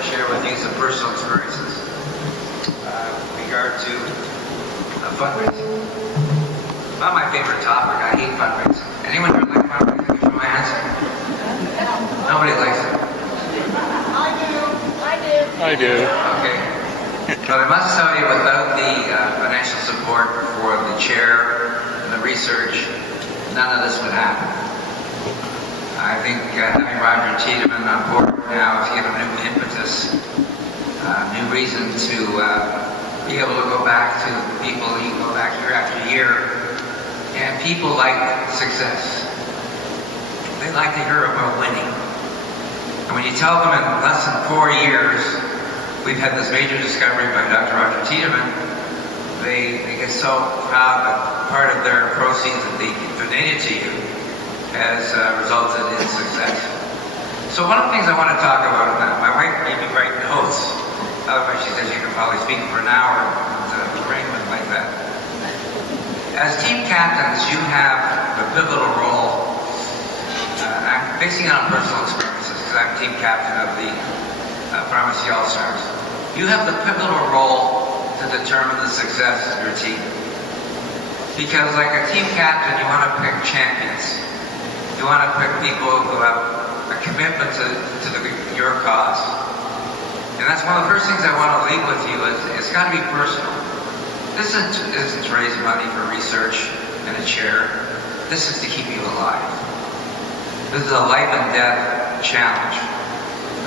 to share with you some personal experiences with regard to fundraising. Not my favorite topic. I hate fundraising. Anyone here like fundraising? Give me my hands. Nobody likes it. I do. Okay. But I must tell you, without the financial support for the chair and the research, none of this would happen. I think having Roger Tiedemann on board now has given him impetus, new reason to be able to go back to people. You go back year after year, and people like success. They like to hear about winning. And when you tell them in less than 4 years, we've had this major discovery by Dr. Roger Tiedemann, they get so proud that part of their proceeds that they donated to you has resulted in success. So one of the things I want to talk about now, my wife made me write notes, otherwise she says you can probably speak for an hour to bring them like that. As team captains, you have a pivotal role. I'm basing it on personal experiences because I'm team captain of the Pharmacy All-Stars. You have the pivotal role to determine the success of your team. Because like a team captain, you want to pick champions. You want to pick people who have a commitment to your cause. And that's one of the first things I want to leave with you is it's got to be personal. This isn't to raise money for research and a chair. This is to keep you alive. This is a life and death challenge.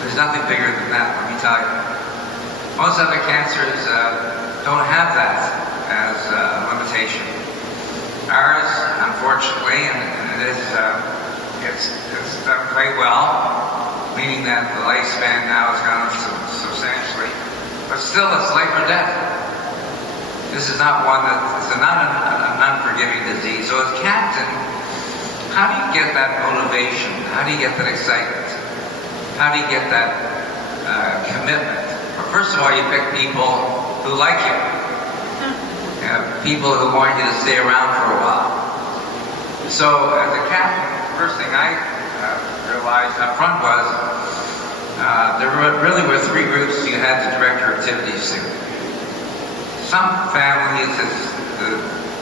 There's nothing bigger than that, let me tell you. Most other cancers don't have that as a limitation. Ours, unfortunately, and it is, it's done quite well, meaning that the lifespan now has gone up substantially. But still, it's life or death. This is not one that, it's not an unforgiving disease. So as captain, how do you get that motivation? How do you get that excitement? How do you get that commitment? Well, first of all, you pick people who like you. People who want you to stay around for a while. So as a captain, the first thing I realized up front was there really were 3 groups you had to direct your activities to. Some families,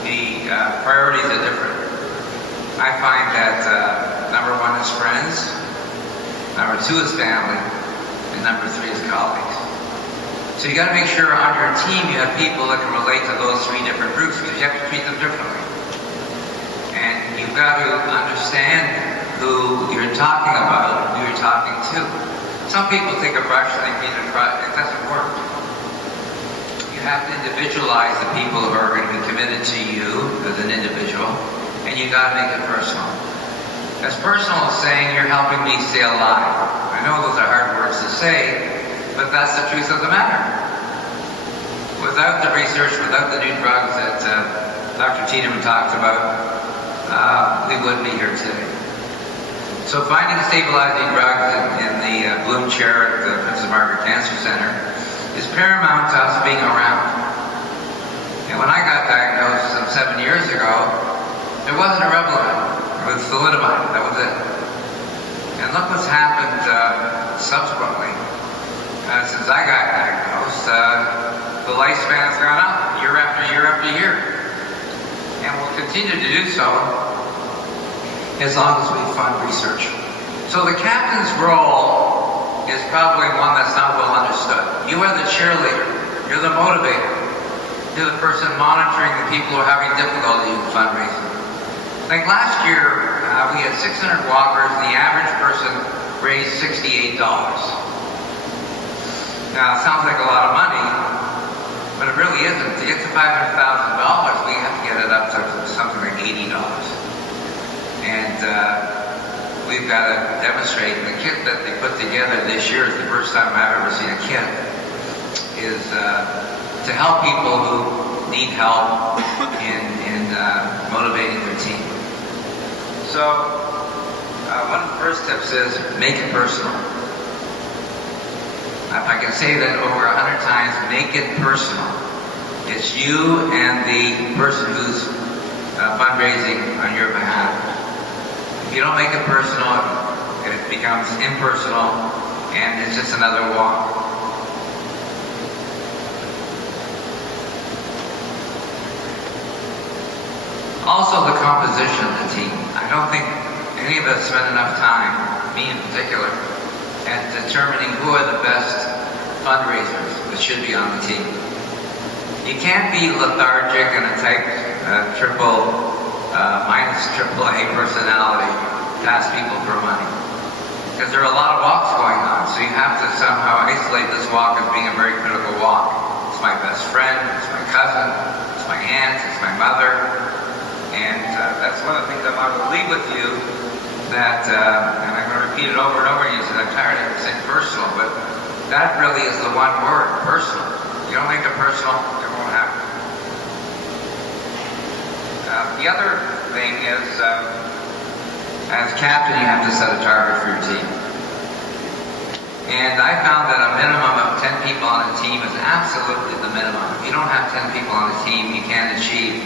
the priorities are different. I find that number 1 is friends, number 2 is family, and number 3 is colleagues. So you got to make sure on your team you have people that can relate to those 3 different groups because you have to treat them differently. And you've got to understand who you're talking about, who you're talking to. Some people take a brush and they paint a brush. It doesn't work. You have to individualize the people who are going to be committed to you as an individual, and you got to make it personal. As personal as saying you're helping me stay alive. I know those are hard words to say, but that's the truth of the matter. Without the research, without the new drugs that Dr. Tiedemann talked about, we wouldn't be here today. So finding stabilizing drugs in the Bloom chair at the Princess Margaret Cancer Center is paramount to us being around. And when I got diagnosed some 7 years ago, there wasn't a Revlimid. It was thalidomide. That was it. And look what's happened subsequently. Since I got diagnosed, the lifespan has gone up year after year after year. And will continue to do so as long as we fund research. So the captain's role is probably one that's not well understood. You are the cheerleader. You're the motivator. You're the person monitoring the people who are having difficulty in fundraising. Like last year, we had 600 walkers, and the average person raised $68. Now, it sounds like a lot of money, but it really isn't. To get to $500,000, we have to get it up to something like $80. And we've got to demonstrate, and the kit that they put together this year is the first time I've ever seen a kit, is to help people who need help in motivating their team. So, one of the first tips is make it personal. If I can say that over 100 times, make it personal. It's you and the person who's fundraising on your behalf. If you don't make it personal, it becomes impersonal, and it's just another walk. Also the composition of the team. I don't think any of us spend enough time, me in particular, at determining who are the best fundraisers that should be on the team. You can't be lethargic and a type minus triple A personality to ask people for money. Because there are a lot of walks going on, so you have to somehow isolate this walk as being a very critical walk. It's my best friend, it's my cousin, it's my aunt, it's my mother, and that's one of the things I want to leave with you, that, and I'm going to repeat it over and over again because I'm tired of saying personal, but that really is the one word, personal. You don't make it personal, it won't happen. The other thing is, as captain, you have to set a target for your team. And I found that a minimum of 10 people on a team is absolutely the minimum. If you don't have 10 people on a team, you can't achieve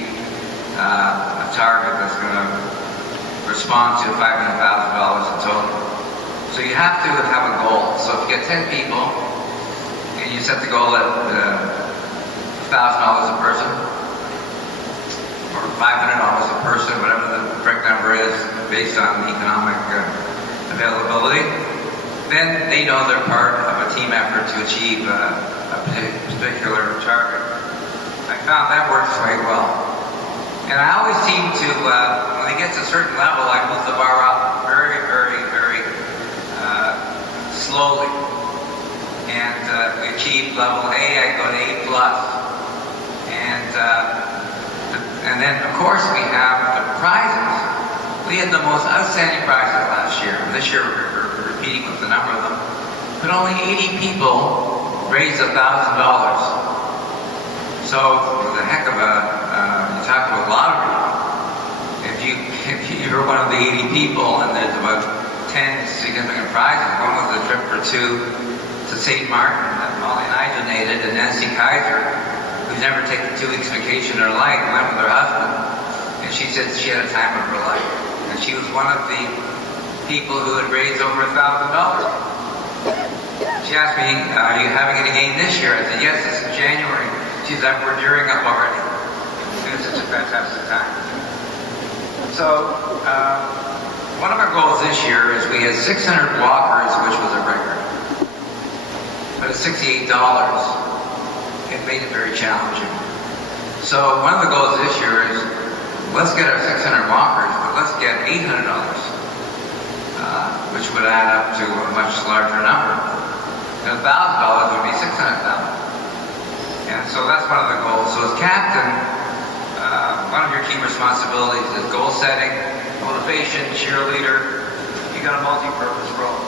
a target that's going to respond to $500,000 in total. So you have to have a goal. So if you get 10 people, and you set the goal at $1,000 a person, or $500 a person, whatever the correct number is, based on economic availability, then they know they're part of a team effort to achieve a particular target. I found that works quite well. And I always seem to, when they get to a certain level, I move the bar up very, very, very slowly. And we achieve level A, I go to A+. And then, of course, we have the prizes. We had the most outstanding prizes last year. This year, we're repeating with the number of them. But only 80 people raised $1,000. So, it was a heck of a, you talk to a lottery. If you're one of the 80 people and there's about 10 significant prizes, one was a trip for two to St. Martin that Molly and I donated, and Nancy Kaiser, who's never taken 2 weeks vacation in her life, went with her husband, and she said she had a time of her life. And she was one of the people who had raised over $1,000. She asked me, are you having it again this year? I said, yes, it's in January. She said, we're gearing up already. It was such a fantastic time. So, one of our goals this year is we had 600 walkers, which was a record. But at $68, it made it very challenging. So one of the goals this year is, let's get our 600 walkers, but let's get $800, which would add up to a much larger number. And $1,000 would be $600,000. And so that's one of the goals. So as captain, one of your key responsibilities is goal setting, motivation, cheerleader. You got a multi-purpose role.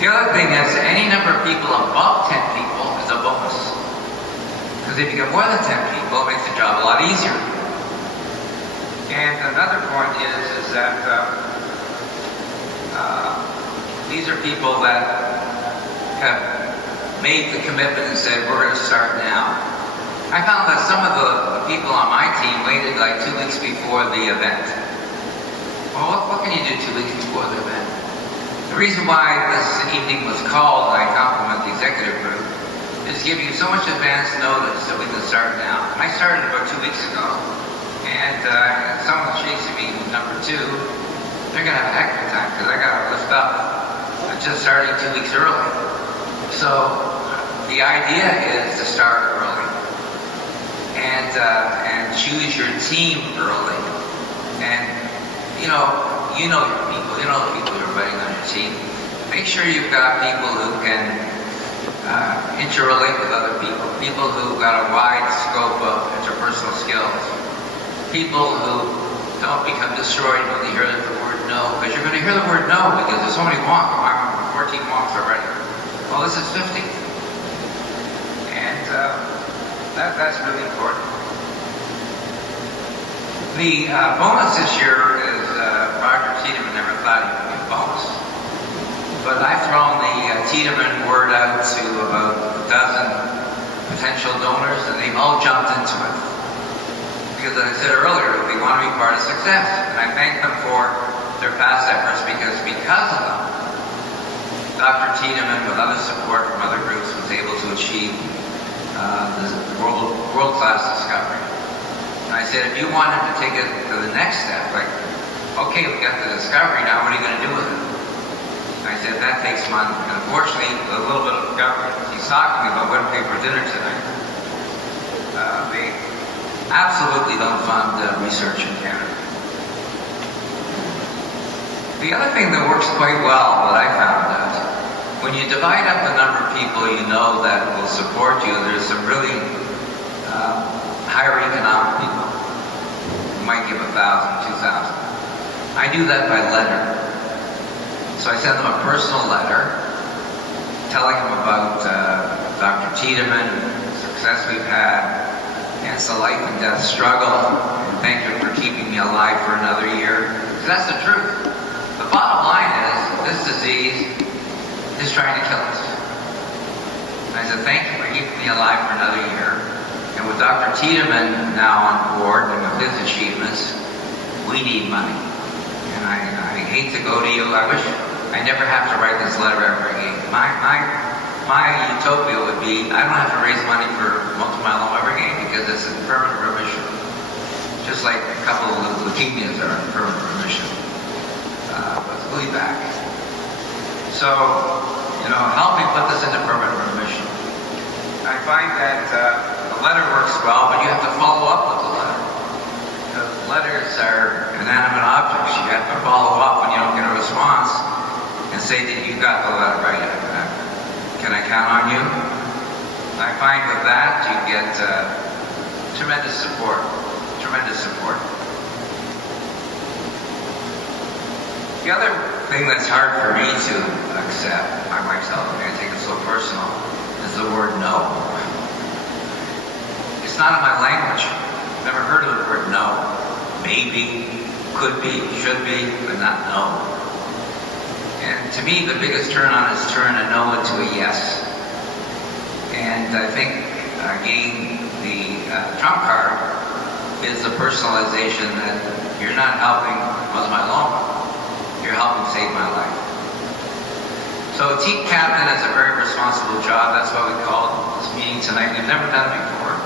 The other thing is, any number of people above 10 people is a bonus. Because if you get more than 10 people, it makes the job a lot easier. And another point is that these are people that have made the commitment and said, we're going to start now. I found that some of the people on my team waited like 2 weeks before the event. Well, what can you do 2 weeks before the event? The reason why this evening was called, and I compliment the executive group, is to give you so much advance notice that we can start now. I started about 2 weeks ago, and someone's chasing me with number 2. They're going to have a heck of a time because I got to lift up. I'm just starting 2 weeks early. So the idea is to start early and choose your team early. And you know your people, you know the people you're inviting on your team. Make sure you've got people who can interrelate with other people, people who've got a wide scope of interpersonal skills, people who don't become destroyed when they hear the word no, because you're going to hear the word no because there's so many walks. I'm 14 walks already. Well, this is 50. And that's really important. The bonus this year is Roger Tiedemann never thought he would be a bonus. But I've thrown the Tiedemann word out to about a dozen potential donors, and they've all jumped into it. Because as I said earlier, they want to be part of success. And I thank them for their past efforts because of them, Dr. Tiedemann, with other support from other groups, was able to achieve this world-class discovery. I said, if you want him to take it to the next step, like, okay, we got the discovery, now what are you going to do with it? I said, that takes money. And unfortunately, a little bit of government, he's talking about what to pay for dinner tonight. They absolutely don't fund research in Canada. The other thing that works quite well that I found out, when you divide up the number of people you know that will support you, there's some really higher economic people who might give 1,000, 2,000. I do that by letter. So I send them a personal letter telling them about Dr. Tiedemann, the success we've had, and it's a life and death struggle, and thank you for keeping me alive for another year. Because that's the truth. The bottom line is, this disease is trying to kill us. And I said, thank you for keeping me alive for another year. And with Dr. Tiedemann now on board and with his achievements, we need money. And I hate to go to you. I wish I never have to write this letter ever again. My utopia would be, I don't have to raise money for multiple myeloma ever again because it's in permanent remission. Just like a couple of leukemias are in permanent remission. But we'll be back. So, help me put this into permanent remission. I find that the letter works well, but you have to follow up with the letter. Because letters are inanimate objects. You have to follow up when you don't get a response and say that you got the letter right. Can I count on you? I find with that you get tremendous support. Tremendous support. The other thing that's hard for me to accept, my wife's helping me, I take it so personal, is the word no. It's not in my language. Never heard of the word no. Maybe, could be, should be, but not no. And to me, the biggest turn on is turn a no into a yes. And I think, again, the trump card is the personalization that you're not helping with myeloma. You're helping save my life. So team captain is a very responsible job. That's why we called this meeting tonight. We've never done it before.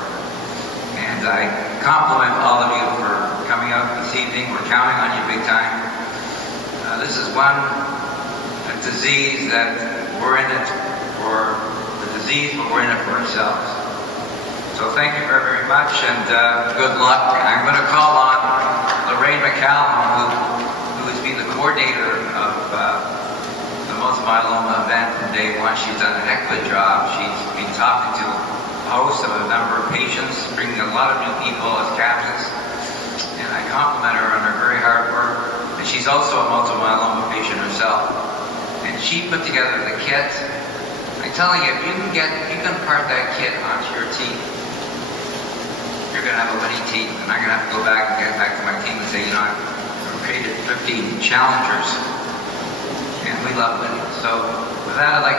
And I compliment all of you for coming out this evening. We're counting on you big time. This is one disease that we're in it for the disease, but we're in it for ourselves. So thank you very, very much, and good luck. I'm going to call on Lorraine McCallum, who has been the coordinator of the multiple myeloma event from day one. She's done a heck of a job. She's been talking to a host of a number of patients, bringing a lot of new people as captains, and I compliment her on her very hard work. And she's also a multiple myeloma patient herself. And she put together the kit. I'm telling you, if you can part that kit onto your team, you're going to have a winning team. And I'm going to have to go back and get back to my team and say, I've created 15 challengers, and we love winning. So with that, I'd like to